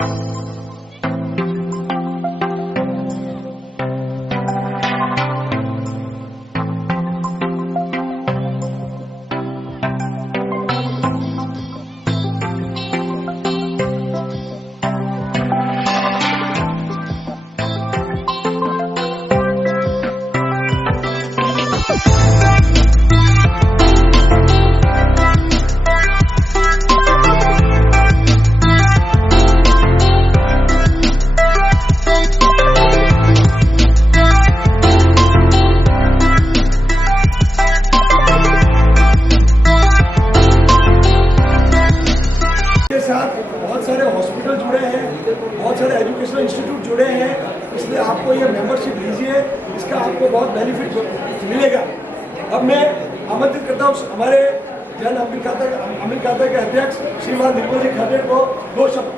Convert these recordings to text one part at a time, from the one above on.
बहुत सारे हॉस्पिटल जुड़े हैं, बहुत सारे एजुकेशनल इंस्टीट्यूट जुड़े हैं, इसलिए आपको ये मेंबरशिप लीजिए, इसका आपको बहुत बेनिफिट मिलेगा। अब मैं आमंत्रित करता हूँ हमारे जन अमीर खाता के अध्यक्ष श्रीमान निर्मल जी खंडेर को 2 शब्द।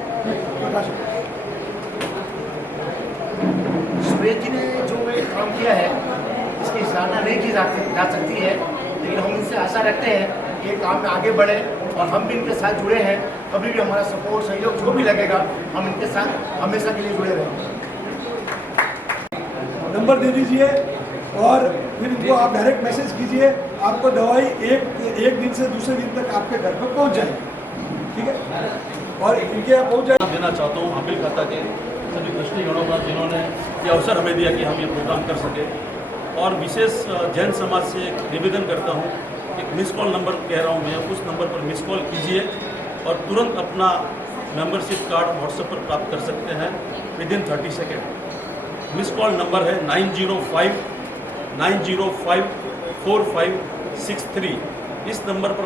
सुरेश जी ने जो काम किया है इसकी सराहना नहीं की जा सकती है, लेकिन हम इनसे आशा रखते हैं कि ये काम में आगे बढ़े और हम भी इनके साथ जुड़े हैं। कभी भी हमारा सपोर्ट सहयोग जो भी लगेगा हम इनके साथ हमेशा के लिए जुड़े रहेंगे। नंबर दे दीजिए और फिर इनको आप डायरेक्ट मैसेज कीजिए, आपको दवाई एक दिन से दूसरे दिन तक आपके घर पर पहुंच जाएगी, ठीक है। और इनके यहाँ पहुँच जाए देना चाहता हूँ आमिर खाता के सभी दृष्टिगणों का जिन्होंने ये अवसर हमें दिया कि हम ये प्रोग्राम कर सके। और विशेष जैन समाज से एक निवेदन करता हूँ, एक मिस कॉल नंबर कह रहा हूँ मैं, उस नंबर पर मिस कॉल कीजिए और तुरंत अपना मेंबरशिप कार्ड व्हाट्सएप पर प्राप्त कर सकते हैं within 30 second. Miss call number है 9059054563। इस नंबर पर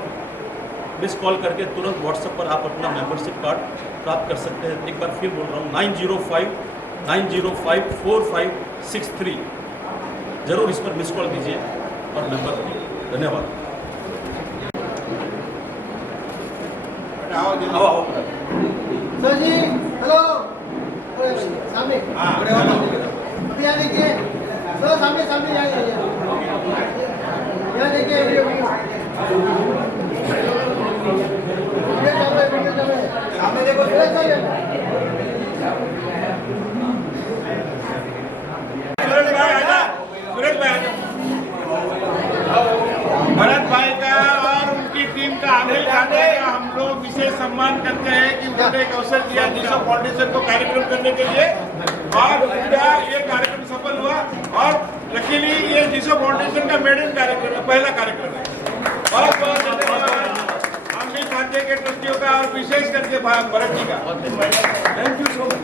मिस कॉल करके तुरंत व्हाट्सएप पर आप अपना मेंबरशिप कार्ड प्राप्त कर सकते हैं। एक बार फिर बोल रहा हूँ 9059054563। जरूर इस पर मिस कॉल कीजिए और मेंबर बनिए। धन्यवाद। आओ सर जी, हेलो, सामने अभी यहाँ देखिए सर, सामने यहाँ देखिए सामने देखो भरत भाई का और उनकी टीम का आमिर खाते का हम लोग विशेष सम्मान करते हैं कि उन्होंने एक अवसर दिया जीसो फाउंडेशन को कार्यक्रम करने के लिए और उनका ये कार्यक्रम सफल हुआ। और लकीली ये जीसो फाउंडेशन का मेडन कार्यक्रम है, पहला कार्यक्रम है। बहुत बहुत धन्यवाद आमिर खाते के ट्रस्टियों का और विशेष करके भरत जी का thank you so much.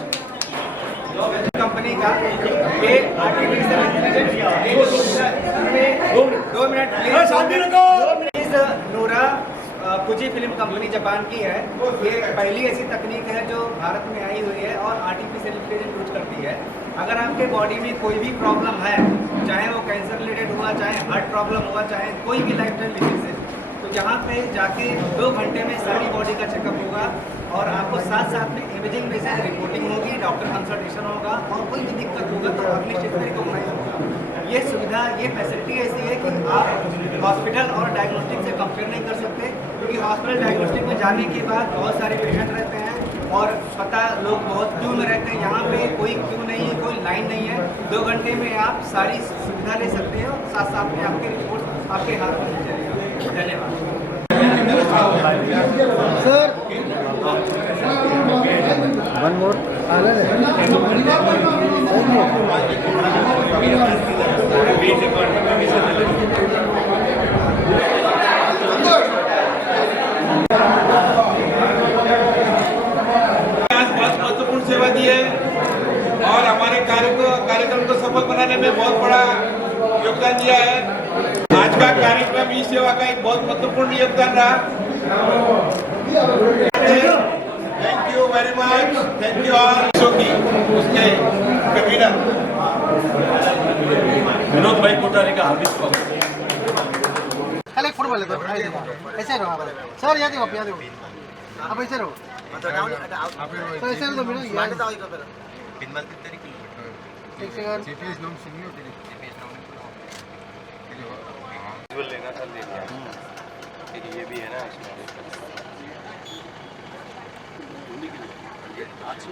Company का ये आर्टिफिशियल इंटेलिजेंस 2 मिनट प्लीज। नूरा फुजी फिल्म कंपनी जापान की है। ये पहली ऐसी तकनीक है जो भारत में आई हुई है और आर्टिफिशियल इंटेलिजेंस यूज करती है। अगर आपके बॉडी में कोई भी प्रॉब्लम है, चाहे वो कैंसर रिलेटेड हुआ, चाहे हार्ट प्रॉब्लम हुआ, चाहे कोई भी लाइफस्टाइल डिसीज, तो यहाँ पे जाके 2 घंटे में सारी बॉडी का चेकअप होगा और आपको साथ में इमेजिंग बेसिस रिपोर्टिंग होगी, डॉक्टर कंसल्टेशन होगा और कोई भी दिक्कत होगा तो अगली स्टेज पर रिकॉग्नाइज होगा। ये सुविधा, ये फैसिलिटी ऐसी है कि आप हॉस्पिटल और डायग्नोस्टिक से कंपेयर नहीं कर सकते, क्योंकि हॉस्पिटल डायग्नोस्टिक में जाने के बाद बहुत सारे पेशेंट रहते हैं और पता लोग बहुत क्यू में रहते हैं। यहाँ पे कोई क्यू नहीं है, कोई लाइन नहीं है। 2 घंटे में आप सारी सुविधा ले सकते हो, साथ में आपके रिपोर्ट आपके हाथ में मिल जाएगा। धन्यवाद सर। वन मोर महत्वपूर्ण सेवा दी है और हमारे कार्यक्रम को सफल बनाने में बहुत बड़ा योगदान दिया है। आज का कार्यक्रम ई सेवा का एक बहुत महत्वपूर्ण योगदान रहा। Thank you very much, thank you all. उसके कन्वीनर विनोद भाई कोठारी का हार्दिक स्वागत। कल एक फुटबॉल ऐसे रहो सर, यहाँ देखो, यहाँ देखो, आप ऐसे रहो तो ऐसे तो मिलो एक सेकंड। लेना था, ले लिया। फिर ये भी है ना इसमें। आज से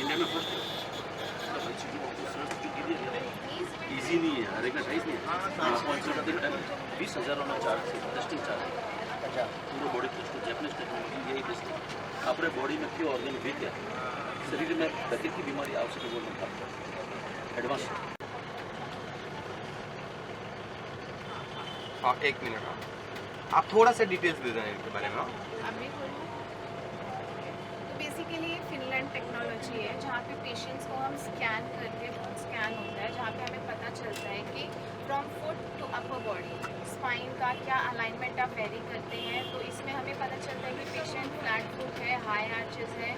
इंडिया में फर्स्ट इजी नहीं है, रेगुलराइज नहीं है। 20,000 में चार्ज टेस्टिंग चार्ज पूरे बॉडी टेस्ट जैपनीज टेक्नोलॉजी यही बेस्ट है। अपने बॉडी में क्यों ऑर्गन वीक है, शरीर में गति की बीमारी आवश्यक है, वो एडवांस। हाँ, 1 मिनट। आप थोड़ा सा डिटेल्स दे दें इनके बारे में। अभी बोलूँ तो बेसिकली ये फिनलैंड टेक्नोलॉजी है जहाँ पे पेशेंट्स को हम स्कैन करके स्कैन होता है, जहाँ पे हमें पता चलता है कि from foot to upper body spine का क्या अलाइनमेंट आप वेरी करते हैं। तो इसमें हमें पता चलता है कि पेशेंट फ्लैट फुट है, हाई आर्चेस है,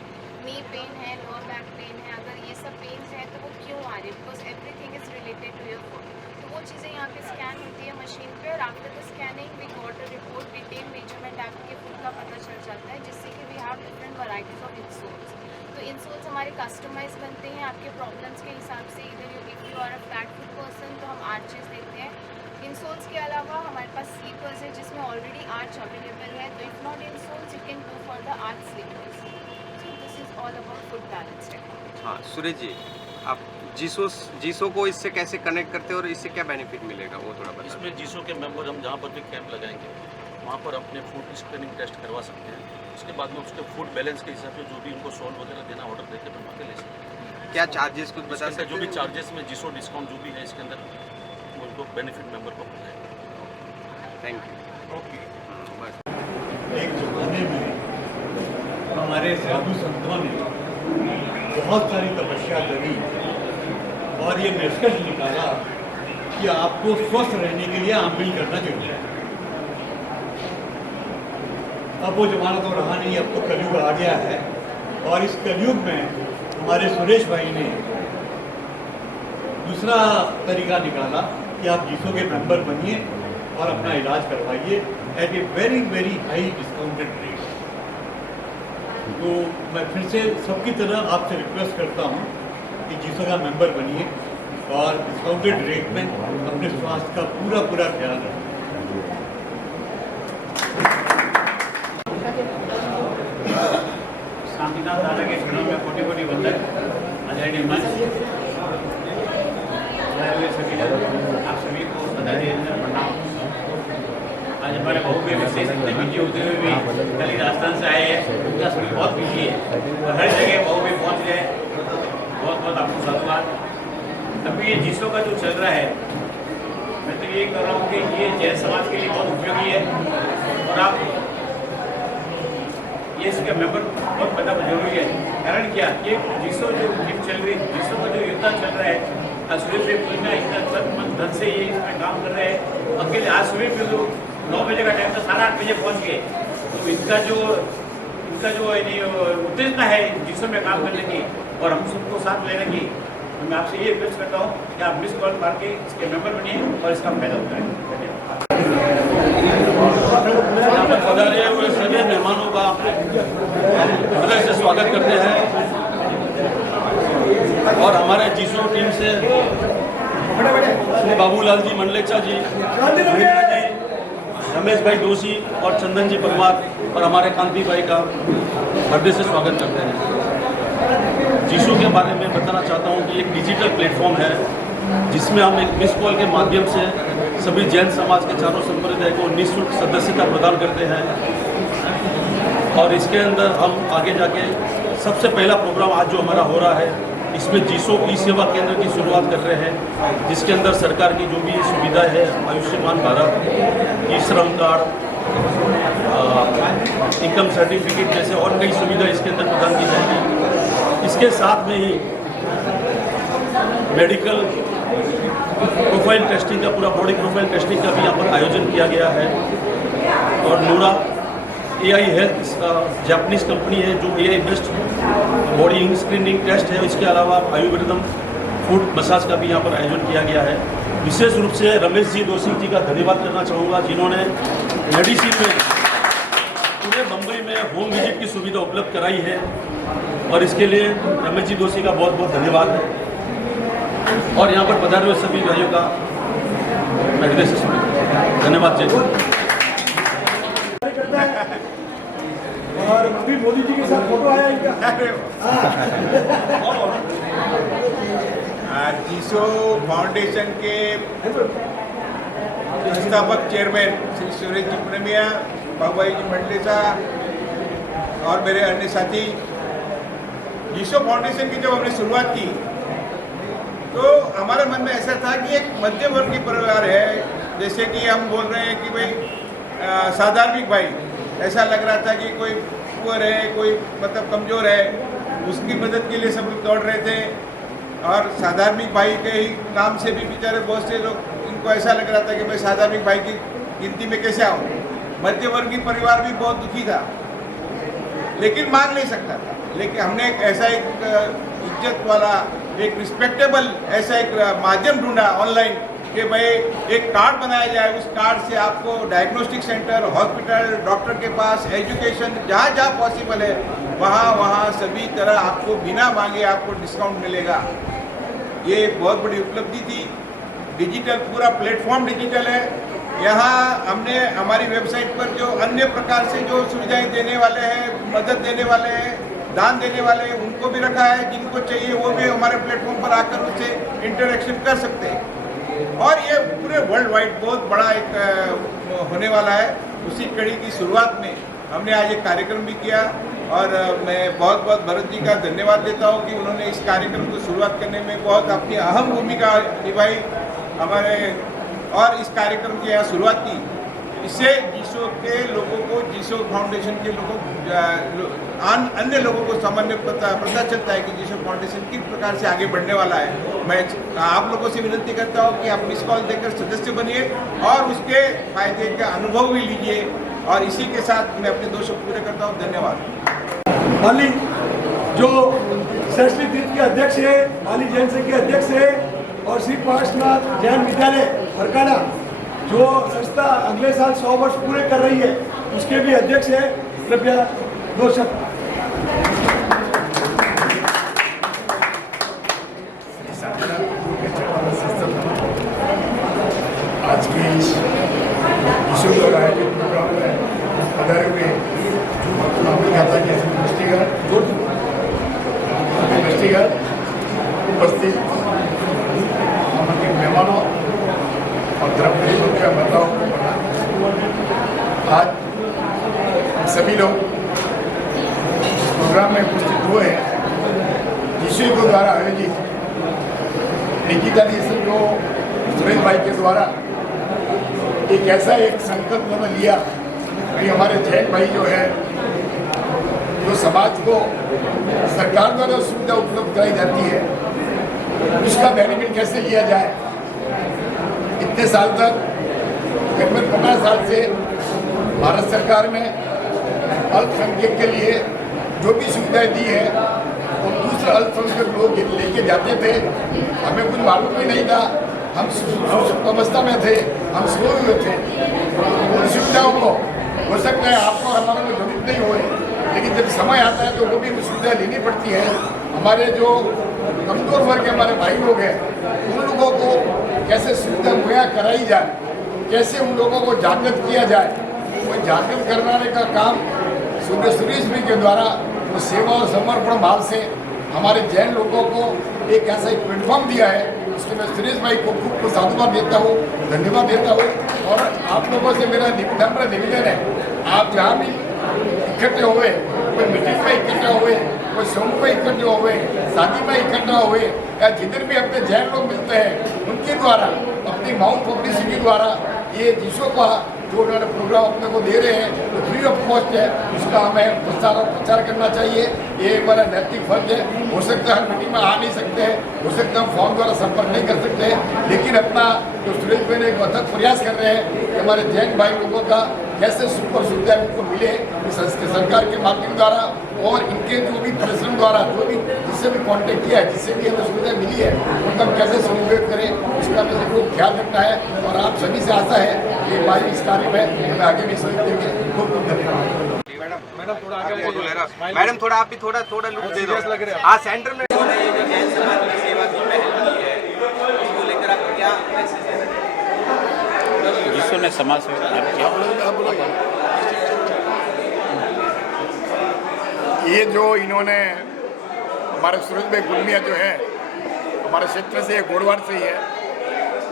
नी पेन है, लोअर बैक पेन है। अगर ये सब पेन्स हैं तो वो क्यों आ रही है, because everything is related to your foot. तो वो चीज़ें यहाँ पे स्कैन होती है मशीन पे, और after the scanning we got a report, detail measurement आपके फुट का पता चल जाता है, जिससे कि we have different varieties of insoles. तो इंसोल्स हमारे कस्टमाइज बनते हैं आपके प्रॉब्लम्स के हिसाब से। इधर if you are a flat foot person तो हम आर्चेस देते हैं। इंसोल्स के अलावा हमारे पास स्लीपर्स है जिसमें ऑलरेडी आर्च अवेलेबल है, तो if not insoles you can go for the arch slippers. So this is all about foot balance technology. हाँ सुरेश जी, आप जीसो को इससे कैसे कनेक्ट करते हैं और इससे क्या बेनिफिट मिलेगा वो थोड़ा बताइए। इसमें जीसो के मेंबर हम जहाँ पर भी कैंप लगाएंगे वहाँ पर अपने फूड स्क्रीनिंग टेस्ट करवा सकते हैं। उसके बाद में उसके फूड बैलेंस के हिसाब से जो भी उनको सॉल्व वगैरह देना ऑर्डर देकर बनवा के ले सकते हैं। क्या चार्जेस कुछ बता सकते हैं? जो भी चार्जेस में जीसो डिस्काउंट जो भी है इसके अंदर वो उनको बेनिफिट मेंबर को मिल जाएगा। Thank you. ओके। बस एक जमाने में हमारे साधु संतों ने बहुत सारी तपस्या करी और ये निष्कर्ष निकाला कि आपको स्वस्थ रहने के लिए आमदनी करना चाहिए। अब वो जमाना तो रहा नहीं, अब तो कलयुग आ गया है। और इस कलयुग में हमारे सुरेश भाई ने दूसरा तरीका निकाला कि आप जीसो के मेंबर बनिए और अपना इलाज करवाइए at a very very high discounted rate. तो मैं फिर से सबकी तरह आपसे रिक्वेस्ट करता हूँ कि जीसो का मेंबर बनिए और डिस्काउंटेड रेट में अपने स्वास्थ्य का पूरा ख्याल रखें। शांतिनाथ दादा के चरणों में कोटि कोटि वंदन। आदरणीय मंच, सभी आप सभी को बधाई प्रणाम। आज हमारे बहुत भी विशेष इतने बिजी होते हुए भी कल राजस्थान से आए हैं, उनका सभी बहुत बिजी है और हर जगह बहुत भी पहुँच गए। बहुत बहुत आपको साधुवाद। अभी ये जीसो का जो चल रहा है, मैं तो ये कह रहा हूँ कि ये जैन समाज के लिए बहुत उपयोगी है और आप ये इसके मेंबर बहुत बड़ा जरूरी है। कारण क्या, ये जीसो जो टीम चल रही है, जीसो का जो युद्ध चल रहा है, आज सुबह पे पूरा इतना धन से ये इसमें काम कर रहे हैं। अकेले आज सुबह पे लोग 9 बजे का टाइम था, 8:30 बजे पहुँच गए। तो इनका जो उत्तेजना है जीसो में काम करने की और हम सबको साथ लेने की, तो मैं आपसे ये रिक्वेस्ट करता हूँ कि आप मिस कॉल मार के इसके मेंबर बनिए और इसका फायदा उठाएं। यहाँ पर पधारे हुए सभी मेहमानों का हृदय से स्वागत करते हैं और हमारे जीसो टीम से श्री बाबूलाल जी मंडलेचा जी, महेंद्र जी, रमेश भाई दोषी और चंदन जी परमार और हमारे कांति भाई का हृदय से स्वागत करते हैं। जीसो के बारे में बताना चाहता हूँ कि एक डिजिटल प्लेटफॉर्म है जिसमें हम एक मिस कॉल के माध्यम से सभी जैन समाज के चारों संप्रदाय को निःशुल्क सदस्यता प्रदान करते हैं और इसके अंदर हम आगे जाके सबसे पहला प्रोग्राम आज जो हमारा हो रहा है इसमें जीसो ई सेवा केंद्र की शुरुआत कर रहे हैं, जिसके अंदर सरकार की जो भी सुविधाएं है, आयुष्मान भारत, ई श्रम कार्ड, इनकम सर्टिफिकेट जैसे और कई सुविधा इसके अंदर प्रदान की जाएगी। इसके साथ में ही मेडिकल प्रोफाइल टेस्टिंग का, पूरा बॉडी प्रोफाइल टेस्टिंग का भी यहाँ पर आयोजन किया गया है और नूरा AI हेल्थ जापानीज कंपनी है जो AI based body screening test है। इसके अलावा आयुर्वेदम फूड मसाज का भी यहाँ पर आयोजन किया गया है। विशेष रूप से रमेश जी दोषी जी का धन्यवाद करना चाहूँगा जिन्होंने मेडिसिन में पूरे मुंबई में होम विजिट की सुविधा उपलब्ध कराई है और इसके लिए रमेश जी दोषी का बहुत बहुत धन्यवाद है। और यहाँ पर पधारे हुए सभी भाइयों का मैं हृदय से धन्यवाद। जय और अभी मोदी जी के साथ फोटो आया इनका। जीसो फाउंडेशन के संस्थापक चेयरमैन श्री सुरेश जी पुनमिया, बाबूभाई जी मंडलेचा और मेरे अन्य साथी, जीसो फाउंडेशन की जब हमने शुरुआत की तो हमारे मन में ऐसा था कि एक मध्यम वर्गीय परिवार है, जैसे कि हम बोल रहे हैं कि भाई साधारणिक भाई, ऐसा लग रहा था कि कोई पुअर है, कोई मतलब कमज़ोर है, उसकी मदद के लिए सब लोग दौड़ रहे थे। और साधारणिक भाई के ही नाम से भी बेचारे बहुत से लोग, इनको ऐसा लग रहा था कि मैं साधारणिक भाई की गिनती में कैसे आऊँ। मध्यवर्गीय परिवार भी बहुत दुखी था, लेकिन मांग नहीं सकता था। लेकिन हमने एक ऐसा एक इज्जत वाला, एक रिस्पेक्टेबल ऐसा एक माध्यम ढूंढा ऑनलाइन कि भाई एक कार्ड बनाया जाए, उस कार्ड से आपको डायग्नोस्टिक सेंटर, हॉस्पिटल, डॉक्टर के पास, एजुकेशन, जहाँ जहाँ पॉसिबल है वहाँ सभी तरह आपको बिना मांगे आपको डिस्काउंट मिलेगा। ये एक बहुत बड़ी उपलब्धि थी। डिजिटल पूरा प्लेटफॉर्म डिजिटल है। यहाँ हमने हमारी वेबसाइट पर जो अन्य प्रकार से जो सुविधाएं देने वाले हैं, मदद देने वाले हैं, दान देने वाले हैं, उनको भी रखा है। जिनको चाहिए वो भी हमारे प्लेटफॉर्म पर आकर उससे इंटरेक्शन कर सकते हैं। और ये पूरे वर्ल्ड वाइड बहुत बड़ा एक होने वाला है। उसी कड़ी की शुरुआत में हमने आज एक कार्यक्रम भी किया और मैं बहुत बहुत भरत जी का धन्यवाद देता हूँ कि उन्होंने इस कार्यक्रम को शुरुआत करने में बहुत अपनी अहम भूमिका निभाई हमारे, और इस कार्यक्रम की यहाँ शुरुआत की। इससे जीसो के लोगों को, जीसो फाउंडेशन के लोगों अन्य लोगों को सामान्य पता चलता है कि जीसो फाउंडेशन किस प्रकार से आगे बढ़ने वाला है। मैं आप लोगों से विनती करता हूँ कि आप मिस कॉल देकर सदस्य बनिए और उसके फायदे का अनुभव भी लीजिए। और इसी के साथ मैं अपने 2 शब्द पूरे करता हूँ। धन्यवाद। माली जो सरस्वती तीर्थ के अध्यक्ष है, माली जैन संघ के अध्यक्ष है, और श्री पार्श्वनाथ जैन विद्यालय हरकाना जो संस्था अगले साल 100 वर्ष पूरे कर रही है, उसके भी अध्यक्ष है। कृपया 2 शब्द। आज के इस विश्व द्वारा आयोजित प्रोग्राम में पधारे हुए अभिज्ञाता के दृष्टिगत उपस्थित आमंत्रित मेहमानों और धर्मप्रेमियों के बताओ, आज सभी लोग इस प्रोग्राम में उपस्थित हुए हैं। जीसो को द्वारा आयोजित डिजिटलाइजेशन को सुरेश भाई के द्वारा एक ऐसा एक संकल्प में लिया कि हमारे जैन भाई जो है, जो समाज को सरकार द्वारा सुविधा उपलब्ध कराई जाती है, उसका बेनिफिट कैसे लिया जाए। इतने साल तक, करीबन 15 साल से भारत सरकार में अल्पसंख्यक के लिए जो भी सुविधाएं दी है वो दूसरे अल्पसंख्यक लोग लेके जाते थे। हमें कुछ मालूम ही नहीं था, हम सुप्त अवस्था में थे, हम सोए हुए थे। उन सुविधाओं को हो सकता है आपको हमारे को जरूरत नहीं हो, लेकिन जब समय आता है तो वो भी सुविधा लेनी पड़ती है। हमारे जो कमजोर वर्ग के हमारे भाई लोग हैं, उन लोगों को कैसे सुविधा मुहैया कराई जाए, कैसे उन लोगों को जागृत किया जाए, वो जागृत करवाने का काम सुरेश भाई के द्वारा वो सेवा और समर्पण भाव से हमारे जैन लोगों को एक ऐसा एक प्लेटफॉर्म दिया है। उसके मैं सुरेश भाई को खूब साधुवाद देता हूँ, धन्यवाद देता हूँ। और आप लोगों से मेरा नम्र निवेदन है, आप जहाँ भी इकट्ठे हुए, कोई मीटिंग में इकट्ठा हुए, कोई समूह में इकट्ठे हुए, शादी में इकट्ठा हुए, या जिधर भी अपने जैन लोग मिलते हैं, उनके द्वारा अपनी माउथ पब्लिसिटी द्वारा ये जीसो का जो उन्होंने प्रोग्राम अपने को दे रहे हैं, तो फ्री ऑफ कॉस्ट है, उसका हमें प्रचार करना चाहिए। ये हमारा नैतिक फर्ज है। हो सकता है हम मीटिंग में आ नहीं सकते हैं, हो सकता है हम फॉर्म द्वारा संपर्क नहीं कर सकते हैं, लेकिन अपना जो सुरेश भाई ने एक अथक प्रयास कर रहे हैं कि हमारे जैन भाई लोगों का कैसे सुपर सुविधा उनको मिले इस सरकार के माध्यम द्वारा, और इनके जो भी परिश्रम द्वारा जो भी जिससे भी कांटेक्ट किया है, जिससे भी हमें सुविधा मिली है, उनका कैसे सदुपयोग करें, उसका हमें जरूर ख्याल रखना है। और आप सभी से आशा है कि भाई इस कार्य में हमें आगे भी सहयोग देंगे। बहुत बहुत धन्यवाद। मैडम थोड़ा आप भी थोड़ा लुक दे दो। हाँ, सेंटर में जैन समाज की सेवा की पहल की है, उसको लेकर आपको क्या मैसेज है? जीसो ने समाज सेवा किया। ये जो इन्होंने हमारे सूरज भाई गुलमिया जो है हमारे क्षेत्र से गोड़वार से ही है,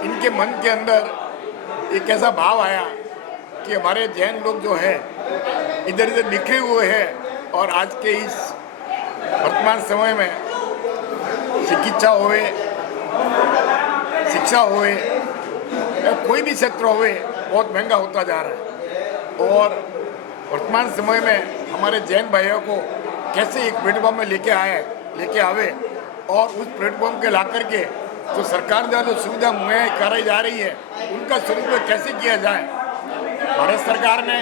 इनके मन के अंदर एक ऐसा भाव आया कि हमारे जैन लोग जो है इधर इधर बिखरे हुए हैं और आज के इस वर्तमान समय में चिकित्सा होए, शिक्षा होए या कोई भी क्षेत्र होए बहुत महंगा होता जा रहा है। और वर्तमान समय में हमारे जैन भाइयों को कैसे एक प्लेटफॉर्म में लेके आवे और उस प्लेटफॉर्म के ला करके तो सरकार द्वारा जो सुविधा मुहैया कराई जा रही है उनका सदुपयोग कैसे किया जाए। भारत सरकार ने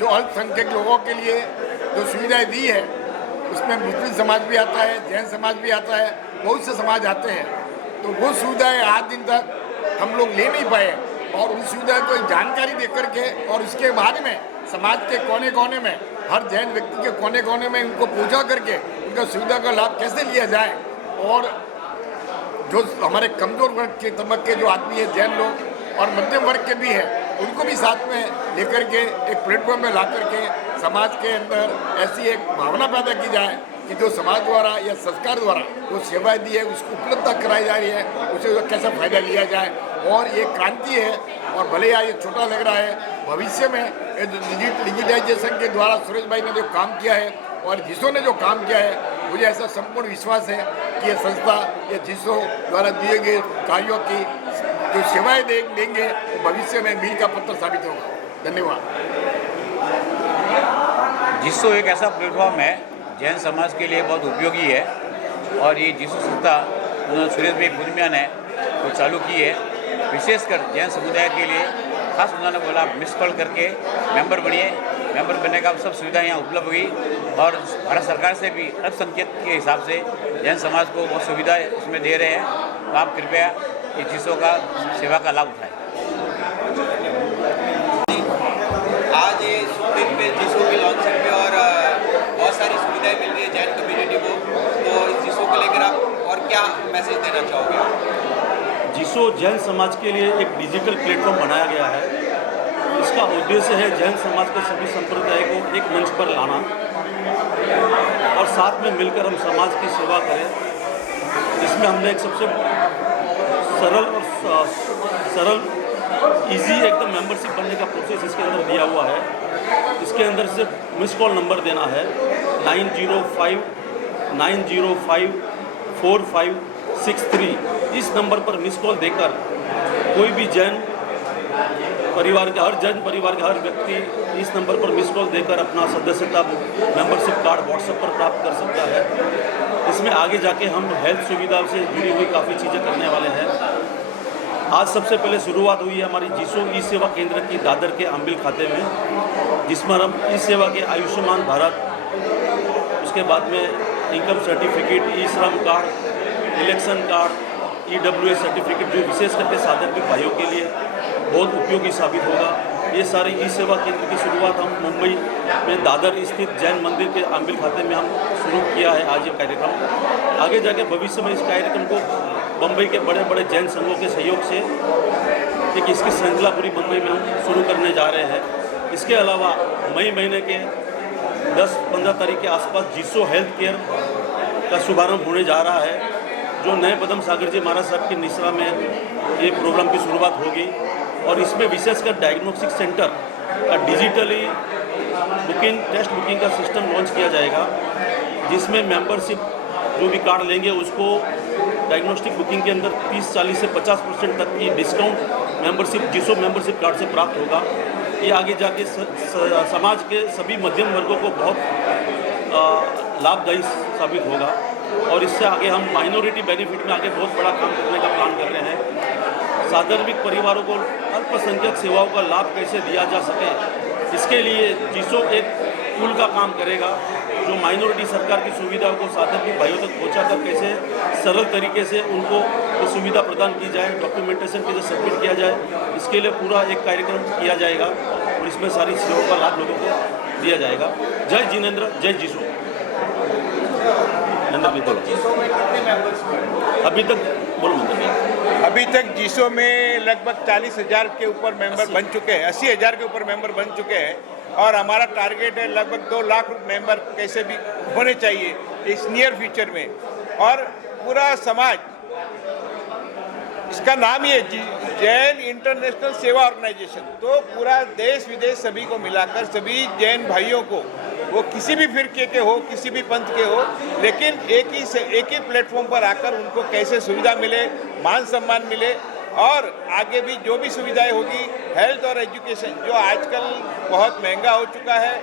जो अल्पसंख्यक लोगों के लिए जो सुविधाएं दी है उसमें मुस्लिम समाज भी आता है, जैन समाज भी आता है, बहुत से समाज आते हैं, तो वो सुविधाएं आज दिन तक हम लोग ले नहीं पाए और उन सुविधाओं को जानकारी दे करके और उसके बाद में समाज के कोने कोने में हर जैन व्यक्ति के कोने कोने में उनको पहुँचा करके उनका सुविधा का लाभ कैसे लिया जाए और जो हमारे कमज़ोर वर्ग के तबके जो आदमी है जैन लोग और मध्यम वर्ग के भी है उनको भी साथ में लेकर के एक प्लेटफॉर्म में ला करके समाज के अंदर ऐसी एक भावना पैदा की जाए कि जो समाज द्वारा या सरकार द्वारा जो सेवाएं दी है उसको उपलब्धता कराई जा रही है, उसे कैसा फायदा लिया जाए। और ये क्रांति है और भले ही ये छोटा लग रहा है, भविष्य में डिजिटाइजेशन के द्वारा सुरेश भाई ने जो काम किया है और जिसो ने जो काम किया है, मुझे ऐसा संपूर्ण विश्वास है कि ये संस्था या जिसो द्वारा दिए गए कार्यों की जो सेवाएं देंगे वो भविष्य में मील का पत्थर साबित होगा। धन्यवाद। जिसो एक ऐसा प्लेटफॉर्म है जैन समाज के लिए बहुत उपयोगी है और ये जिसो संस्था उन्होंने सुरेश भाई गुलमिया ने तो चालू की है, विशेषकर जैन समुदाय के लिए। खास उन्होंने बोला मिस कॉल करके मेंबर बनिए, मेंबर बनने का सब सुविधाएं यहाँ उपलब्ध हुई और भारत सरकार से भी अल्पसंख्यक के हिसाब से जैन समाज को वो सुविधा इसमें दे रहे हैं, तो आप कृपया इस जिसो का सेवा का लाभ उठाएं। आज ये शुभ दिन पे जिसो की लॉन्चिंग पे और बहुत सारी सुविधाएं मिल रही है जैन कम्युनिटी को, तो इस जिसो को लेकर आप और क्या मैसेज देना चाहोगे? जिसो जैन समाज के लिए एक डिजिटल प्लेटफॉर्म बनाया गया है। इसका उद्देश्य है जैन समाज के सभी संप्रदाय को एक मंच पर लाना और साथ में मिलकर हम समाज की सेवा करें। इसमें हमने एक सबसे सरल इजी एकदम मेंबरशिप बनने का प्रोसेस इसके अंदर दिया हुआ है। इसके अंदर सिर्फ मिस कॉल नंबर देना है 9059054563। इस नंबर पर मिस कॉल देकर कोई भी जैन परिवार के हर व्यक्ति इस नंबर पर मिस कॉल देकर अपना सदस्यता मेंबरशिप कार्ड व्हाट्सएप पर प्राप्त कर सकता है। इसमें आगे जाके हम हेल्थ सुविधा से जुड़ी हुई काफ़ी चीज़ें करने वाले हैं। आज सबसे पहले शुरुआत हुई है हमारी जिसो ई सेवा केंद्र की दादर के अम्बिल खाते में, जिसमें हम ई सेवा के आयुष्मान भारत, उसके बाद में इनकम सर्टिफिकेट, ई श्रम card, election card, EWS certificate जो विशेष करके साधक भाइयों के लिए बहुत उपयोगी साबित होगा। ये सारे ई सेवा केंद्र की शुरुआत हम मुंबई में दादर स्थित जैन मंदिर के अम्बिल खाते में हम शुरू किया है आज ये कार्यक्रम। आगे जाके भविष्य में इस कार्यक्रम को बम्बई के बड़े बड़े जैन संघों के सहयोग से एक इसकी श्रृंखला पूरी मुंबई में हम शुरू करने जा रहे हैं। इसके अलावा मई महीने के 10-15 तारीख के आसपास जिसो हेल्थ केयर का शुभारंभ होने जा रहा है, जो नए पदम सागर जी महाराज साहब की निश्रा में ये प्रोग्राम की शुरुआत होगी। और इसमें विशेषकर डायग्नोस्टिक सेंटर का डिजिटली टेस्ट बुकिंग का सिस्टम लॉन्च किया जाएगा, जिसमें मेंबरशिप जो भी कार्ड लेंगे उसको डायग्नोस्टिक बुकिंग के अंदर 30-40 से 50% तक की डिस्काउंट मेंबरशिप जिसो मेंबरशिप कार्ड से प्राप्त होगा। ये आगे जाके समाज के सभी मध्यम वर्गों को बहुत लाभदायी साबित होगा और इससे आगे हम माइनॉरिटी बेनिफिट में आगे बहुत बड़ा काम करने का प्लान कर रहे हैं। साधर्मिक परिवारों को अल्पसंख्यक सेवाओं का लाभ कैसे दिया जा सके, इसके लिए जिसो एक पुल का काम करेगा, जो माइनॉरिटी सरकार की सुविधाओं को साधर्मिक भाइयों तक पहुंचाकर कैसे सरल तरीके से उनको ये सुविधा प्रदान की जाए, डॉक्यूमेंटेशन कैसे सबमिट किया जाए, इसके लिए पूरा एक कार्यक्रम किया जाएगा और इसमें सारी सेवाओं का लाभ लोगों को दिया जाएगा। जय जिनेंद्र, जय जिसो। अभी तक बोलो अभी तक जिसो में लगभग 40,000 के ऊपर मेंबर बन चुके हैं, 80,000 के ऊपर मेंबर बन चुके हैं और हमारा टारगेट है लगभग 2 लाख मेंबर कैसे भी होने चाहिए इस नियर फ्यूचर में। और पूरा समाज, इसका नाम ही है जैन इंटरनेशनल सेवा ऑर्गेनाइजेशन, तो पूरा देश विदेश सभी को मिलाकर सभी जैन भाइयों को, वो किसी भी फिरके के हो, किसी भी पंथ के हो, लेकिन एक ही प्लेटफॉर्म पर आकर उनको कैसे सुविधा मिले, मान सम्मान मिले, और आगे भी जो भी सुविधाएं होगी, हेल्थ और एजुकेशन जो आजकल बहुत महंगा हो चुका है,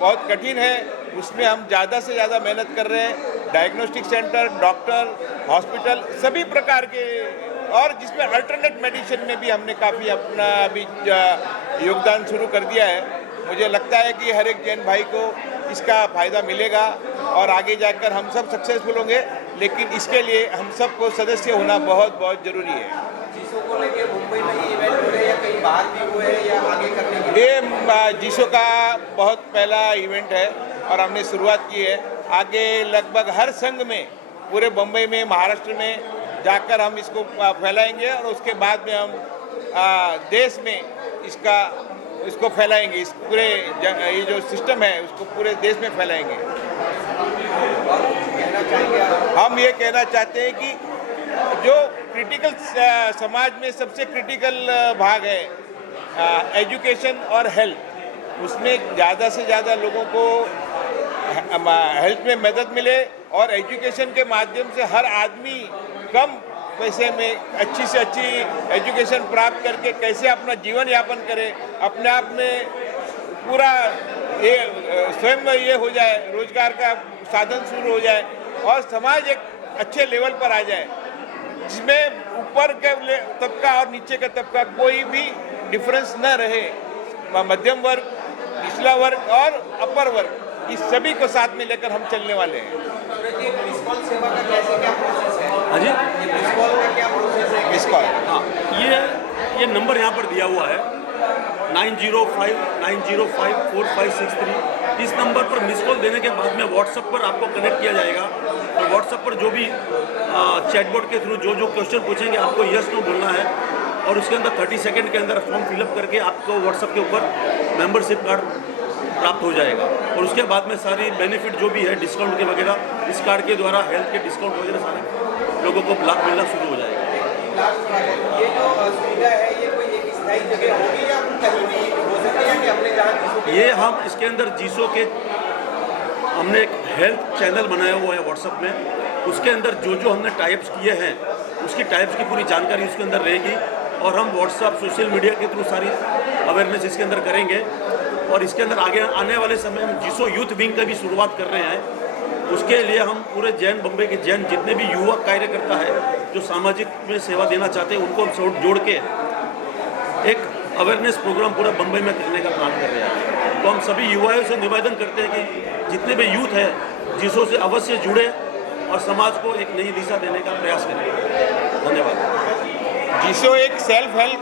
बहुत कठिन है, उसमें हम ज़्यादा से ज़्यादा मेहनत कर रहे हैं। डायग्नोस्टिक सेंटर, डॉक्टर, हॉस्पिटल सभी प्रकार के, और जिसमें अल्टरनेट मेडिसिन में भी हमने काफ़ी अपना अभी योगदान शुरू कर दिया है। मुझे लगता है कि हर एक जैन भाई को इसका फ़ायदा मिलेगा और आगे जाकर हम सब सक्सेसफुल होंगे, लेकिन इसके लिए हम सबको सदस्य होना बहुत बहुत ज़रूरी है। जीसो को लेके मुंबई में ही इवेंट हो रहे हैं या कहीं बाहर भी हुए हैं या आगे करने के लिए? ये जीसो का बहुत पहला इवेंट है और हमने शुरुआत की है। आगे लगभग हर संघ में पूरे मुंबई में, महाराष्ट्र में जाकर हम इसको फैलाएंगे और उसके बाद में हम देश में इसको फैलाएंगे। इस पूरे ये जो सिस्टम है उसको पूरे देश में फैलाएंगे। हम ये कहना चाहते हैं कि जो क्रिटिकल समाज में सबसे क्रिटिकल भाग है एजुकेशन और हेल्थ, उसमें ज़्यादा से ज़्यादा लोगों को हेल्थ में मदद मिले और एजुकेशन के माध्यम से हर आदमी कम पैसे में अच्छी से अच्छी एजुकेशन प्राप्त करके कैसे अपना जीवन यापन करे, अपने आप में पूरा ये स्वयं ये हो जाए, रोजगार का साधन शुरू हो जाए और समाज एक अच्छे लेवल पर आ जाए, जिसमें ऊपर का तबका और नीचे का तबका कोई भी डिफरेंस न रहे। मध्यम वर्ग, निचला वर्ग और अपर वर्ग, इस सभी को साथ में लेकर हम चलने वाले हैं। मिस कॉल सेवा का कैसे क्या प्रोसेस है? हाँ जी, मिस कॉल का क्या प्रोसेस है? मिस कॉल, हाँ, ये नंबर यहाँ पर दिया हुआ है 9059054563। इस नंबर पर मिस कॉल देने के बाद में व्हाट्सएप पर आपको कनेक्ट किया जाएगा। तो व्हाट्सएप पर जो भी चैटबॉट के थ्रू जो क्वेश्चन पूछेंगे आपको यस नो बोलना है और उसके अंदर 30 सेकंड के अंदर फॉर्म फिलअप करके आपको व्हाट्सएप के ऊपर मेंबरशिप कार्ड प्राप्त हो जाएगा। और उसके बाद में सारी बेनिफिट जो भी है डिस्काउंट के वगैरह, इस कार्ड के द्वारा हेल्थ के डिस्काउंट वगैरह सारे लोगों को लाभ मिलना शुरू हो जाएगा। ये जो सुविधा है ये कोई एक स्थायी जगह होगी या कहीं भी हो सकती है कि अपने जहाँ ये हम इसके अंदर जीसो के हमने एक हेल्थ चैनल बनाया हुआ है व्हाट्सएप में, उसके अंदर जो हमने टाइप्स किए हैं उसकी टाइप्स की पूरी जानकारी उसके अंदर रहेगी और हम व्हाट्सएप सोशल मीडिया के थ्रू सारी अवेयरनेस इसके अंदर करेंगे। और इसके अंदर आगे आने वाले समय हम जीसो यूथ विंग का भी शुरुआत कर रहे हैं। उसके लिए हम पूरे जैन बम्बई के जैन जितने भी युवा कार्यकर्ता है जो सामाजिक में सेवा देना चाहते हैं उनको हम जोड़ के एक अवेयरनेस प्रोग्राम पूरा बम्बई में करने का प्लान कर रहे हैं। तो हम सभी युवाओं से निवेदन करते हैं कि जितने भी यूथ है जीसो से अवश्य जुड़े और समाज को एक नई दिशा देने का प्रयास करें। धन्यवाद। जीसो एक सेल्फ हेल्प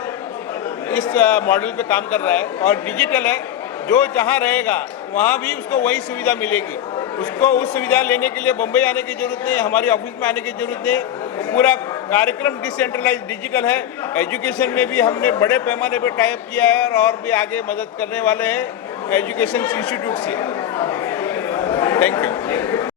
इस मॉडल पे काम कर रहा है और डिजिटल है, जो जहाँ रहेगा वहाँ भी उसको वही सुविधा मिलेगी। उसको उस सुविधा लेने के लिए मुंबई आने की जरूरत नहीं, हमारे ऑफिस में आने की जरूरत नहीं। पूरा कार्यक्रम डिसेंट्रलाइज डिजिटल है। एजुकेशन में भी हमने बड़े पैमाने पर टाइप किया है और भी आगे मदद करने वाले हैं एजुकेशन इंस्टीट्यूट से। Thank you.